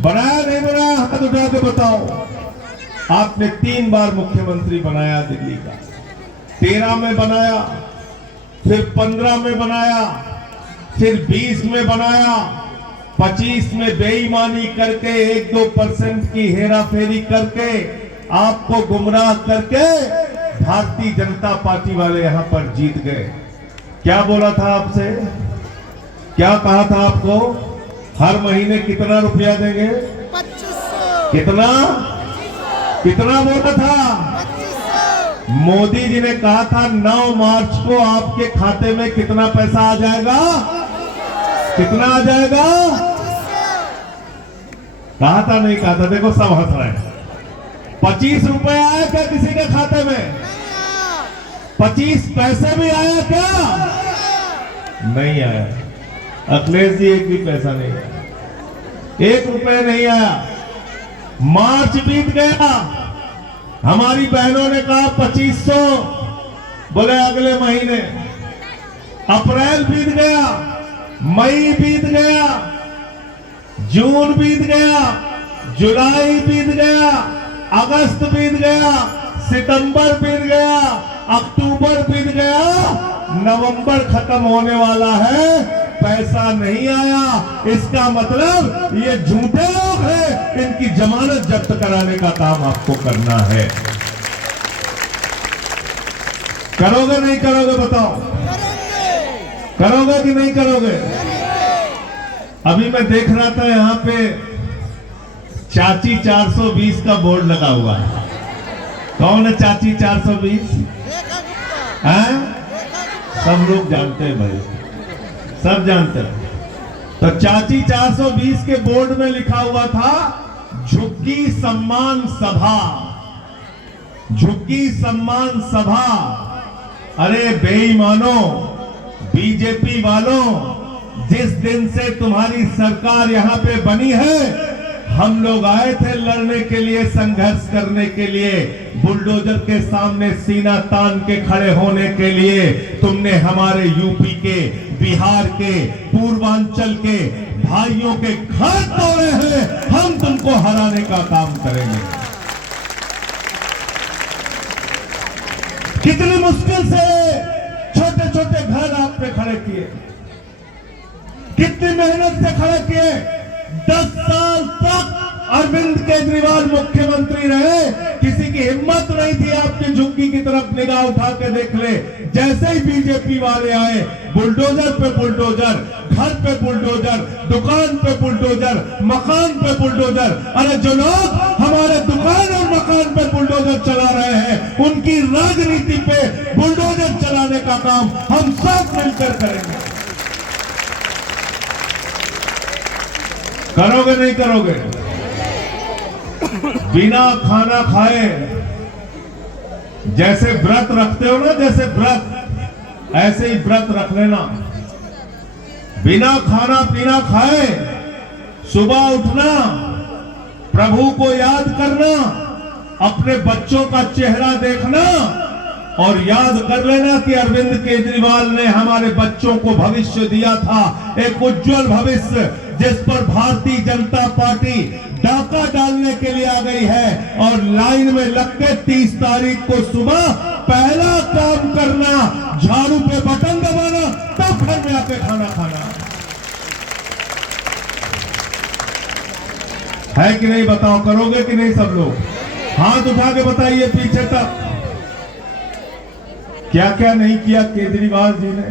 बनाया नहीं बनाया, हाथ उठा के बताओ। आपने 3 बार मुख्यमंत्री बनाया दिल्ली का। 13 में बनाया, फिर 15 में बनाया, फिर 20 में बनाया, 25 में बेईमानी करके 1-2% की हेराफेरी करके आपको गुमराह करके भारतीय जनता पार्टी वाले यहां पर जीत गए। क्या बोला था आपसे, क्या कहा था आपको? हर महीने कितना रुपया देंगे? 2500। कितना कितना बोला था? 2500। मोदी जी ने कहा था 9 मार्च को आपके खाते में कितना पैसा आ जाएगा? कितना आ जाएगा? 2500। कहा था नहीं कहा था? देखो सब हंस रहे हैं। 25 रुपए आया क्या किसी के खाते में? 25 पैसे भी आया क्या? नहीं आया। अखिलेश जी एक भी पैसा नहीं आया, 1 रुपए नहीं आया। मार्च बीत गया, हमारी बहनों ने कहा 2500, बोले अगले महीने। अप्रैल बीत गया, मई बीत गया, जून बीत गया, जुलाई बीत गया, अगस्त बीत गया, सितंबर बीत गया, अक्टूबर बीत गया, नवंबर खत्म होने वाला है, पैसा नहीं आया। इसका मतलब ये झूठे लोग हैं, इनकी जमानत जब्त कराने का काम आपको करना है। करोगे नहीं करोगे बताओ? करोगे कि नहीं करोगे? अभी मैं देख रहा था यहां पे चाची 420 का बोर्ड लगा हुआ है। कौन है चाची 420? हैं? सब लोग जानते हैं भाई, सब जानते हैं। तो चाची 420 के बोर्ड में लिखा हुआ था झुग्गी सम्मान सभा, झुग्गी सम्मान सभा। अरे बेईमानों, बीजेपी वालों, जिस दिन से तुम्हारी सरकार यहां पे बनी है, हम लोग आए थे लड़ने के लिए, संघर्ष करने के लिए, बुलडोजर के सामने सीना तान के खड़े होने के लिए। तुमने हमारे यूपी के, बिहार के, पूर्वांचल के भाइयों के घर तोड़े हैं। हम तुमको हराने का काम करेंगे। कितनी मुश्किल से छोटे छोटे घर आपने खड़े किए, कितनी मेहनत से खड़े किए। 10 साल तक अरविंद केजरीवाल मुख्यमंत्री रहे, किसी की हिम्मत नहीं थी आपकी झुग्गी की तरफ निगाह उठा के देख ले। जैसे ही बीजेपी वाले आए, बुलडोजर पे बुलडोजर, घर पे बुलडोजर, दुकान पे बुलडोजर, मकान पे बुलडोजर। अरे जो लोग हमारे दुकान और मकान पे बुलडोजर चला रहे हैं, उनकी राजनीति पे बुलडोजर चलाने का काम हम सब मिलकर करेंगे। करोगे नहीं करोगे? बिना खाना खाए, जैसे व्रत रखते हो ना, जैसे व्रत, ऐसे ही व्रत रख लेना। बिना खाना पीना खाए सुबह उठना, प्रभु को याद करना, अपने बच्चों का चेहरा देखना और याद कर लेना कि अरविंद केजरीवाल ने हमारे बच्चों को भविष्य दिया था, एक उज्जवल भविष्य, जिस पर भारतीय जनता पार्टी डाका डालने के लिए आ गई है। और लाइन में लग के 30 तारीख को सुबह पहला काम करना, झाड़ू पे बटन दबाना, तब घर में आके खाना खाना है कि नहीं? बताओ, करोगे कि नहीं? सब लोग हाथ उठा के बताइए पीछे तक। क्या क्या नहीं किया केजरीवाल जी ने,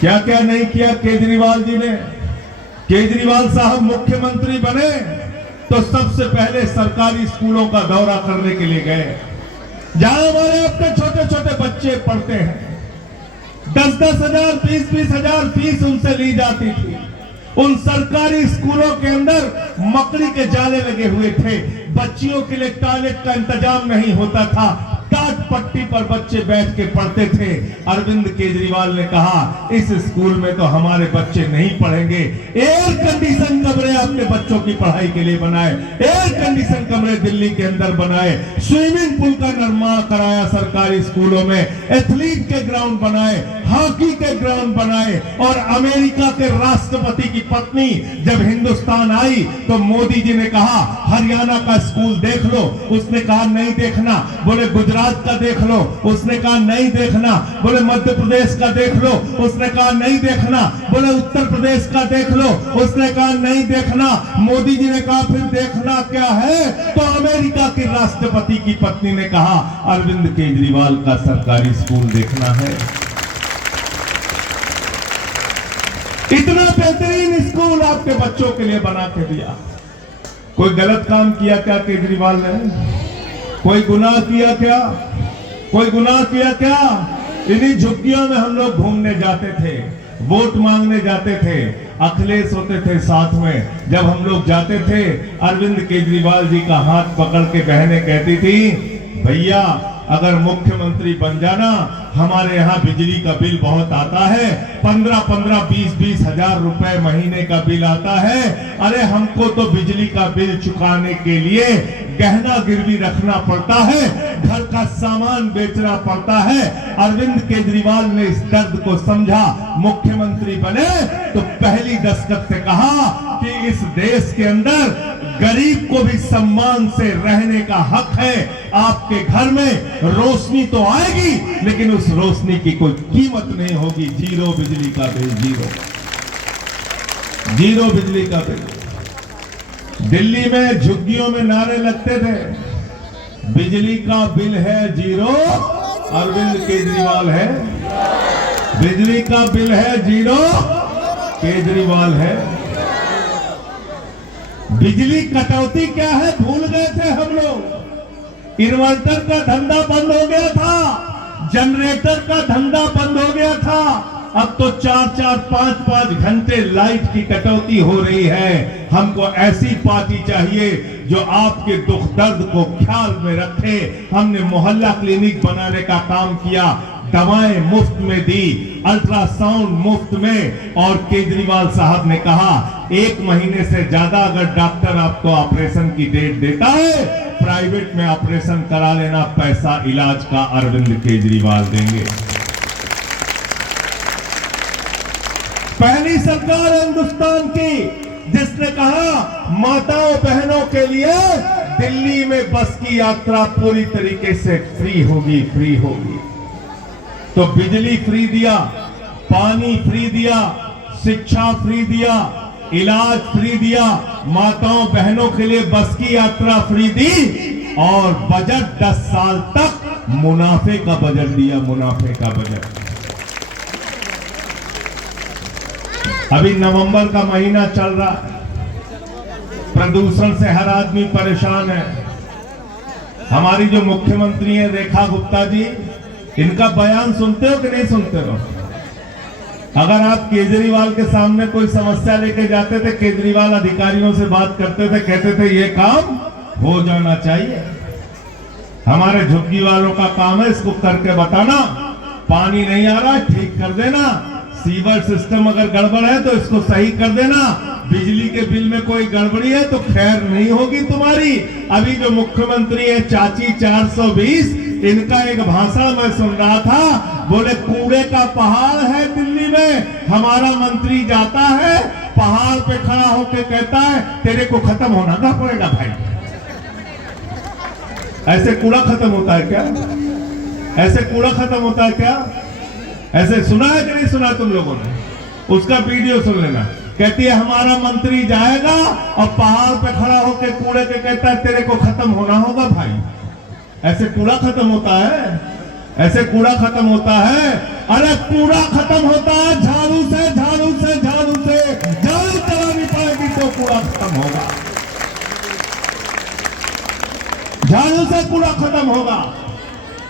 क्या क्या नहीं किया केजरीवाल जी ने। केजरीवाल साहब मुख्यमंत्री बने तो सबसे पहले सरकारी स्कूलों का दौरा करने के लिए गए, जहां हमारे अपने छोटे छोटे बच्चे पढ़ते हैं। 10-10 हजार, 20-20 हजार फीस उनसे ली जाती थी। उन सरकारी स्कूलों के अंदर मकड़ी के जाले लगे हुए थे, बच्चियों के लिए टॉयलेट का इंतजाम नहीं होता था, टाट पट्टी पर बच्चे बैठ के पढ़ते थे। अरविंद केजरीवाल ने कहा इस स्कूल में तो हमारे बच्चे नहीं पढ़ेंगे, एयर कंडीशन कमरे आपके बच्चों की पढ़ाई के लिए बनाए, एयर कंडीशन कमरे दिल्ली के अंदर बनाए, स्विमिंग पूल का निर्माण कराया सरकारी स्कूलों में, एथलीट के ग्राउंड बनाए, हॉकी के ग्राउंड बनाए। और अमेरिका के राष्ट्रपति की पत्नी जब हिंदुस्तान आई तो मोदी जी ने कहा हरियाणा का स्कूल देख लो, उसने कहा नहीं देखना। बोले गुजरात का देख लो, उसने कहा नहीं देखना। बोले मध्य प्रदेश का देख लो, उसने कहा नहीं देखना। बोले उत्तर प्रदेश का देख लो, उसने कहा नहीं देखना। मोदी जी ने कहा फिर देखना क्या है? तो अमेरिका के राष्ट्रपति की पत्नी ने कहा अरविंद केजरीवाल का सरकारी स्कूल देखना है। इतना बेहतरीन स्कूल आपके बच्चों के लिए बना के दिया। कोई गलत काम किया क्या केजरीवाल ने? कोई गुनाह किया क्या? कोई गुनाह किया क्या? इन्हीं झुग्गियों में हम लोग घूमने जाते थे, वोट मांगने जाते थे, अखिलेश होते थे साथ में। जब हम लोग जाते थे अरविंद केजरीवाल जी का हाथ पकड़ के बहनें कहती थी भैया अगर मुख्यमंत्री बन जाना, हमारे यहाँ बिजली का बिल बहुत आता है, 15-15, 20-20 हजार रुपए महीने का बिल आता है। अरे हमको तो बिजली का बिल चुकाने के लिए गहना गिरवी रखना पड़ता है, घर का सामान बेचना पड़ता है। अरविंद केजरीवाल ने इस दर्द को समझा, मुख्यमंत्री बने तो पहली दस्तक से कहा कि इस देश के अंदर गरीब को भी सम्मान से रहने का हक है। आपके घर में रोशनी तो आएगी लेकिन उस रोशनी की कोई कीमत नहीं होगी। जीरो बिजली का बिल, जीरो बिजली का बिल। दिल्ली में झुग्गियों में नारे लगते थे बिजली का बिल है जीरो, अरविंद केजरीवाल है। बिजली का बिल है जीरो, केजरीवाल है। बिजली कटौती क्या है भूल गए थे हम लोग। इन्वर्टर का धंधा बंद हो गया था, जनरेटर का धंधा बंद हो गया था। अब तो 4-4, 5-5 घंटे लाइट की कटौती हो रही है। हमको ऐसी पार्टी चाहिए जो आपके दुख दर्द को ख्याल में रखे। हमने मोहल्ला क्लिनिक बनाने का काम किया, दवाएं मुफ्त में दी, अल्ट्रासाउंड मुफ्त में। और केजरीवाल साहब ने कहा 1 महीने से ज्यादा अगर डॉक्टर आपको ऑपरेशन की डेट देता है, प्राइवेट में ऑपरेशन करा लेना, पैसा इलाज का अरविंद केजरीवाल देंगे। पहली सरकार हिंदुस्तान की जिसने कहा माताओं बहनों के लिए दिल्ली में बस की यात्रा पूरी तरीके से फ्री होगी, फ्री होगी। तो बिजली फ्री दिया, पानी फ्री दिया, शिक्षा फ्री दिया, इलाज फ्री दिया, माताओं बहनों के लिए बस की यात्रा फ्री दी। और बजट 10 साल तक मुनाफे का बजट दिया, मुनाफे का बजट। अभी नवंबर का महीना चल रहा है, प्रदूषण से हर आदमी परेशान है। हमारी जो मुख्यमंत्री है रेखा गुप्ता जी, इनका बयान सुनते हो कि नहीं सुनते हो? अगर आप केजरीवाल के सामने कोई समस्या लेके जाते थे, केजरीवाल अधिकारियों से बात करते थे, कहते थे ये काम हो जाना चाहिए। हमारे झुग्गी वालों का काम है इसको करके बताना, पानी नहीं आ रहा ठीक कर देना, सीवर सिस्टम अगर गड़बड़ है तो इसको सही कर देना, बिजली के बिल में कोई गड़बड़ी है तो खैर नहीं होगी तुम्हारी। अभी जो मुख्यमंत्री है चाची 420, इनका एक भाषण मैं सुन रहा था, बोले कूड़े का पहाड़ है दिल्ली में, हमारा मंत्री जाता है पहाड़ पे खड़ा होकर कहता है तेरे को खत्म होना ना पड़ेगा भाई। ऐसे कूड़ा खत्म होता है क्या? ऐसे कूड़ा खत्म होता है क्या? ऐसे सुना है कि नहीं सुना तुम लोगों ने? उसका वीडियो सुन लेना। कहती है हमारा मंत्री जाएगा और पहाड़ पे खड़ा होकर कूड़े के कहता है तेरे को खत्म होना होगा भाई। ऐसे कूड़ा खत्म होता है? ऐसे कूड़ा खत्म होता है? अरे कूड़ा खत्म होता है झाड़ू से, झाड़ू से, झाड़ू से। झाड़ू चलानी पड़ेगी तो कूड़ा खत्म होगा, झाड़ू से कूड़ा खत्म होगा।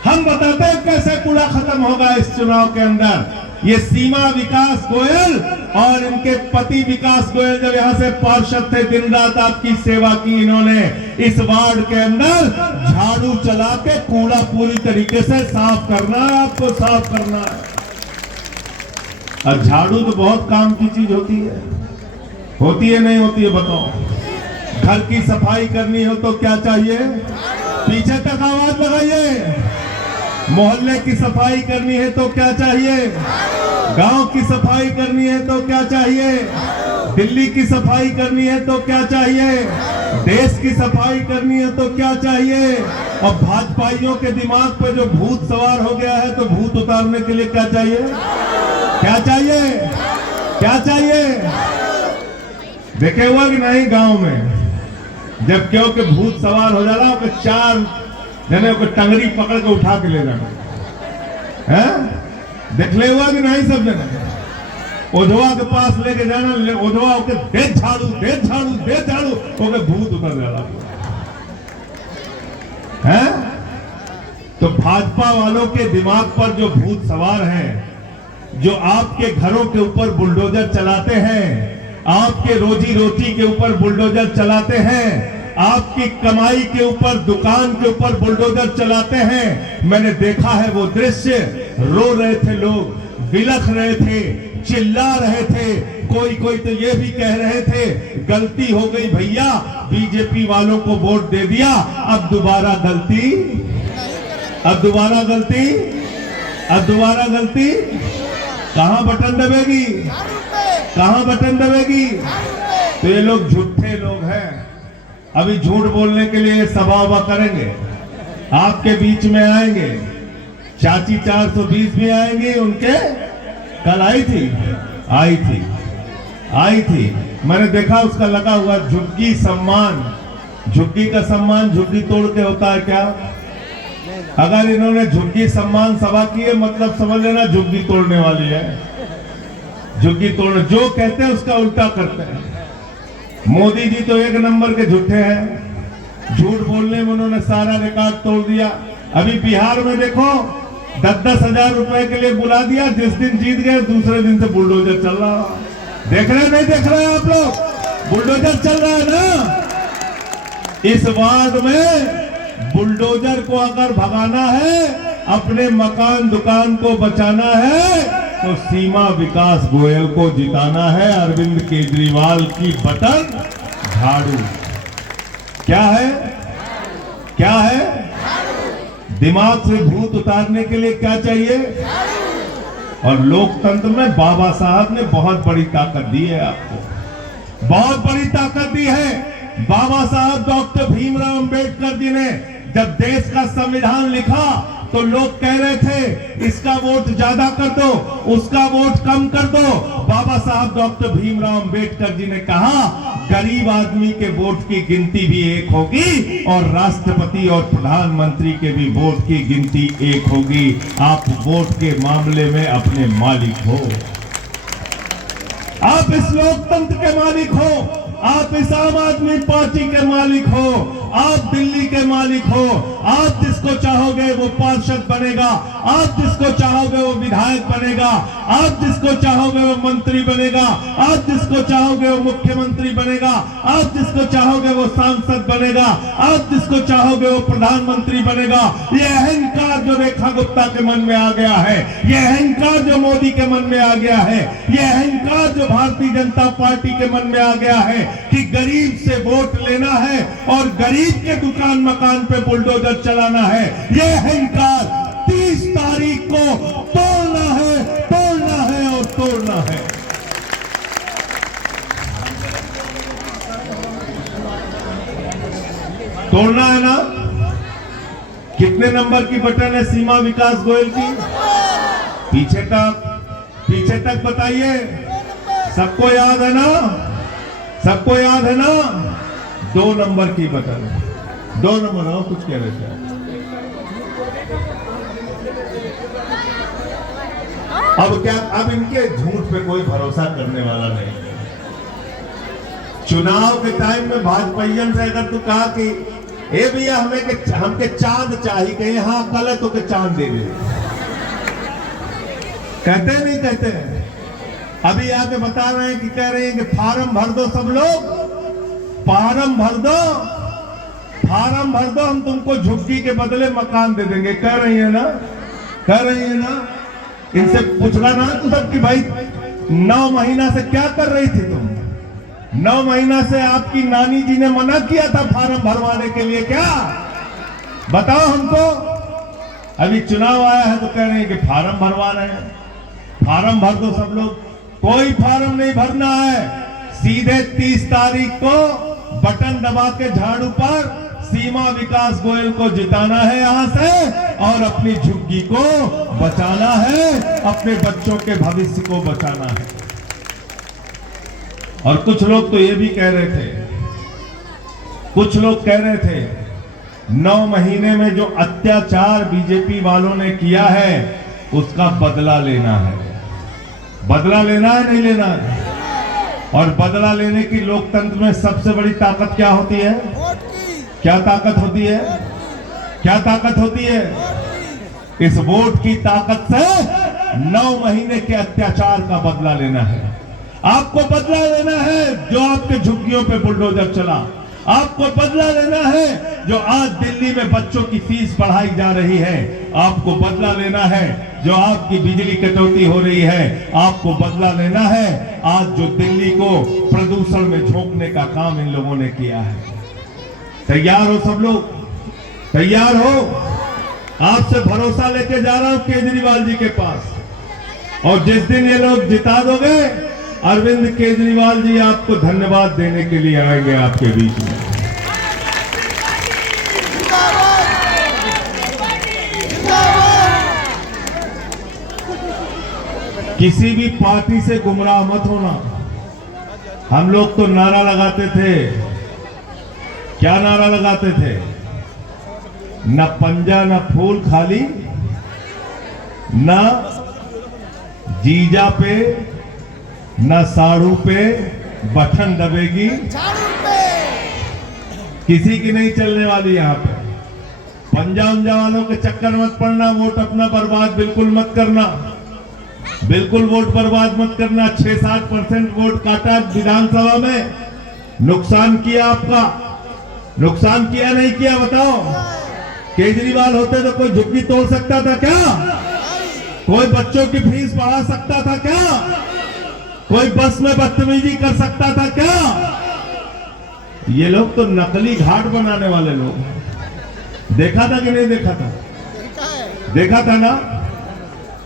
हम बताते हैं कैसे कूड़ा खत्म होगा इस चुनाव के अंदर। ये सीमा विकास गोयल और इनके पति विकास गोयल जब यहाँ से पार्षद थे, दिन रात आपकी सेवा की इन्होंने। इस वार्ड के अंदर झाड़ू चला के कूड़ा पूरी तरीके से साफ करना है, आपको साफ करना है। और झाड़ू तो बहुत काम की चीज होती है। होती है नहीं होती है बताओ। घर की सफाई करनी हो तो क्या चाहिए? पीछे तक आवाज लगाइए। मोहल्ले की सफाई करनी है तो क्या चाहिए? गांव की सफाई करनी है तो क्या चाहिए? दिल्ली की सफाई करनी है तो क्या चाहिए? देश की सफाई करनी है तो क्या चाहिए? और भाजपाइयों के दिमाग पे जो भूत सवार हो गया है तो भूत उतारने के लिए क्या चाहिए? क्या चाहिए? क्या चाहिए? देखे हुआ कि नहीं गांव में जब क्यों के भूत सवार हो जाना तो 4 जने को टंगरी पकड़ के उठा के ले जाना है। देख ले हुआ कि नहीं सब जने ओझवा के पास लेके जाना, ओझवा के दे झाड़ू दे झाड़ू दे झाड़ू ओके भूत उतर जाना है। तो भाजपा वालों के दिमाग पर जो भूत सवार हैं, जो आपके घरों के ऊपर बुलडोजर चलाते हैं, आपके रोजी रोटी के ऊपर बुलडोजर चलाते हैं, आपकी कमाई के ऊपर दुकान के ऊपर बुलडोजर चलाते हैं। मैंने देखा है वो दृश्य, रो रहे थे लोग, बिलख रहे थे, चिल्ला रहे थे, कोई कोई तो ये भी कह रहे थे गलती हो गई भैया, बीजेपी वालों को वोट दे दिया, अब दोबारा गलती, अब दोबारा गलती, अब दोबारा गलती। कहां बटन दबेगी? कहां बटन दबेगी? तो ये लोग झूठे लोग हैं। अभी झूठ बोलने के लिए सभा वभा करेंगे, आपके बीच में आएंगे। चाची 420 भी आएंगी उनके, कल आई थी मैंने देखा उसका लगा हुआ झुग्गी सम्मान। झुग्गी का सम्मान झुग्गी तोड़ के होता है क्या? अगर इन्होंने झुग्गी सम्मान सभा की है मतलब समझ लेना झुग्गी तोड़ने वाली है। झुग्गी तोड़ने जो कहते हैं उसका उल्टा करते हैं। मोदी जी तो 1 नंबर के झूठे हैं, झूठ बोलने में उन्होंने सारा रिकॉर्ड तोड़ दिया। अभी बिहार में देखो 10-10 हजार रुपए के लिए बुला दिया, जिस दिन जीत गए दूसरे दिन से बुलडोजर चल रहा। देख रहे नहीं देख रहे आप लोग? बुलडोजर चल रहा है ना। इस वार्ड में बुलडोजर को अगर भगाना है, अपने मकान दुकान को बचाना है तो सीमा विकास गोयल को जिताना है। अरविंद केजरीवाल की बटन झाड़ू। क्या है? क्या है? दिमाग से भूत उतारने के लिए क्या चाहिए? और लोकतंत्र में बाबा साहब ने बहुत बड़ी ताकत दी है आपको, बहुत बड़ी ताकत दी है। बाबा साहब डॉक्टर भीमराव अंबेडकर जी ने जब देश का संविधान लिखा तो लोग कह रहे थे इसका वोट ज्यादा कर दो, उसका वोट कम कर दो। बाबा साहब डॉक्टर भीमराव अंबेडकर जी ने कहा गरीब आदमी के वोट की गिनती भी एक होगी और राष्ट्रपति और प्रधानमंत्री के भी वोट की गिनती एक होगी। आप वोट के मामले में अपने मालिक हो, आप इस लोकतंत्र के मालिक हो, आप इस आम आदमी पार्टी के मालिक हो, आप दिल्ली के मालिक हो। आप जिसको चाहोगे वो पार्षद बनेगा, आप जिसको चाहोगे वो विधायक बनेगा, आप जिसको चाहोगे वो मंत्री बनेगा, आप जिसको चाहोगे वो मुख्यमंत्री बनेगा, आप जिसको चाहोगे वो सांसद बनेगा, आप जिसको चाहोगे वो प्रधानमंत्री बनेगा। ये अहंकार जो रेखा गुप्ता के मन में आ गया है, ये अहंकार जो मोदी के मन में आ गया है, ये अहंकार जो भारतीय जनता पार्टी के मन में आ गया है कि गरीब से वोट लेना है और गरीब के दुकान मकान पे बुलडोजर चलाना है, ये अहंकार 30 तारीख को तोड़ना है, तोड़ना है और तोड़ना है। तोड़ना है ना? कितने नंबर की बटन है सीमा विकास गोयल की? पीछे तक बताइए। सबको याद है ना? सबको याद है ना? 2 नंबर की बटन, 2 नंबर। और कुछ कह रहे थे? अब क्या, अब इनके झूठ पे कोई भरोसा करने वाला नहीं। चुनाव के टाइम में भाजपाइयन से अगर तू कहा कि ए भैया हमके चांद चाहिए, कहीं हाँ कल है तो के चांद दे दे, कहते नहीं कहते? अभी आके बता रहे हैं कि कह रहे हैं कि फार्म भर दो सब लोग, फार्म भर दो, फार्म भर दो, हम तुमको झुग्गी के बदले मकान दे देंगे। कह रही है ना? कह रही है ना? इनसे पूछना ना तू सब कि भाई 9 महीना से क्या कर रही थी तुम? 9 महीना से आपकी नानी जी ने मना किया था फार्म भरवाने के लिए क्या? बताओ हमको। अभी चुनाव आया है तो कह रहे हैं कि फार्म भरवा रहे हैं। फार्म भर दो सब लोग। कोई फार्म नहीं भरना है। सीधे 30 तारीख को बटन दबा के झाड़ू पर सीमा विकास गोयल को जिताना है यहां से, और अपनी झुग्गी को बचाना है, अपने बच्चों के भविष्य को बचाना है। और कुछ लोग तो ये भी कह रहे थे, कुछ लोग कह रहे थे 9 महीने में जो अत्याचार बीजेपी वालों ने किया है उसका बदला लेना है। बदला लेना है, नहीं लेना है? और बदला लेने की लोकतंत्र में सबसे बड़ी ताकत क्या होती है? क्या ताकत होती है? क्या ताकत होती है? इस वोट की ताकत से 9 महीने के अत्याचार का बदला लेना है। आपको बदला लेना है जो आपके झुग्गियों पे बुलडोजर चला। आपको बदला लेना है जो आज दिल्ली में बच्चों की फीस बढ़ाई जा रही है। आपको बदला लेना है जो आपकी बिजली कटौती हो रही है। आपको बदला लेना है आज जो दिल्ली को प्रदूषण में झोंकने का काम इन लोगों ने किया है। तैयार हो सब लोग? तैयार हो? आपसे भरोसा लेके जा रहा हूं केजरीवाल जी के पास, और जिस दिन ये लोग जिता दोगे अरविंद केजरीवाल जी आपको धन्यवाद देने के लिए आएंगे आपके बीच में। किसी भी पार्टी से गुमराह मत होना। हम लोग तो नारा लगाते थे, क्या नारा लगाते थे? न पंजा न फूल खाली, न जीजा पे न साड़ू पे बटन दबेगी, किसी की नहीं चलने वाली। यहां पे पंजा उंजा वालों के चक्कर मत पड़ना। वोट अपना बर्बाद बिल्कुल मत करना, बिल्कुल वोट बर्बाद मत करना। 6-7% वोट काटा विधानसभा में, नुकसान किया आपका। नुकसान किया नहीं किया बताओ? केजरीवाल होते तो कोई झुग्गी तोड़ सकता था क्या? कोई बच्चों की फीस बढ़ा सकता था क्या? कोई बस में बदतमीजी कर सकता था क्या? ये लोग तो नकली घाट बनाने वाले लोग हैं। देखा था कि नहीं देखा था? देखा था ना।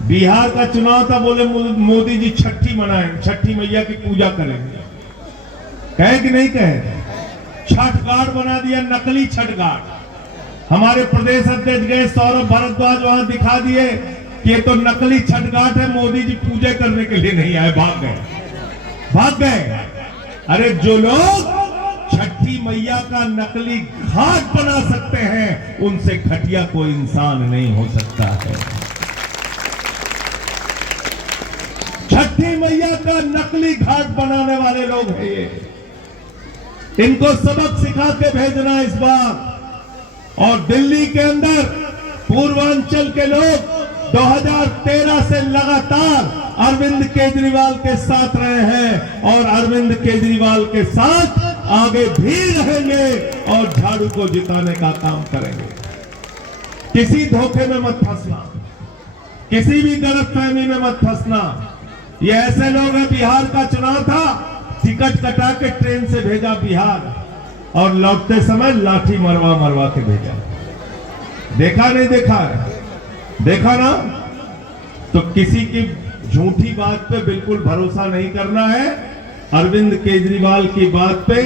बिहार का चुनाव था, बोले मोदी जी छठी मनाएंगे, छठी मैया की पूजा करेंगे। कहे कि नहीं कहे? छठ घाट बना दिया, नकली छठ घाट। हमारे प्रदेश अध्यक्ष गए सौरभ भारद्वाज, वहां दिखा दिए कि ये तो नकली छठ घाट है, मोदी जी पूजा करने के लिए नहीं आए, भाग गए, भाग गए। अरे जो लोग छठी मैया का नकली घाट बना सकते हैं उनसे घटिया कोई इंसान नहीं हो सकता है। छठी मैया का नकली घाट बनाने वाले लोग हैं ये। इनको सबक सिखा के भेजना इस बार। और दिल्ली के अंदर पूर्वांचल के लोग 2013 से लगातार अरविंद केजरीवाल के साथ रहे हैं और अरविंद केजरीवाल के साथ आगे भी रहेंगे और झाड़ू को जिताने का काम करेंगे। किसी धोखे में मत फंसना, किसी भी गलतफहमी में मत फंसना। ये ऐसे लोग हैं, बिहार का चुनाव था, टिकट कटा के ट्रेन से भेजा बिहार और लौटते समय लाठी मरवा मरवा के भेजा। देखा नहीं देखा? देखा ना। तो किसी की झूठी बात पे बिल्कुल भरोसा नहीं करना है। अरविंद केजरीवाल की बात पे,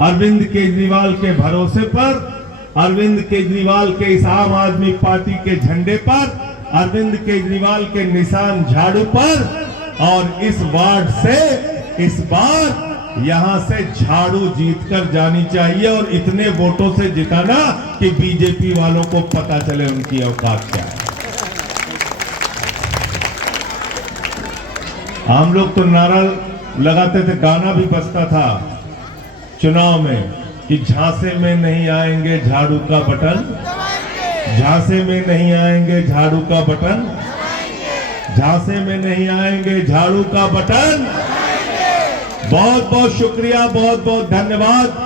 अरविंद केजरीवाल के भरोसे पर, अरविंद केजरीवाल के इस आम आदमी पार्टी के झंडे पर, अरविंद केजरीवाल के निशान झाड़ू पर, और इस वार्ड से इस बार यहां से झाड़ू जीतकर जानी चाहिए और इतने वोटों से जिताना कि बीजेपी वालों को पता चले उनकी औकात क्या है। हम लोग तो नारा लगाते थे, गाना भी बजता था चुनाव में कि झांसे में नहीं आएंगे झाड़ू का बटन, झांसे में नहीं आएंगे झाड़ू का बटन, झांसे में नहीं आएंगे झाड़ू का बटन। बहुत बहुत शुक्रिया, बहुत बहुत धन्यवाद।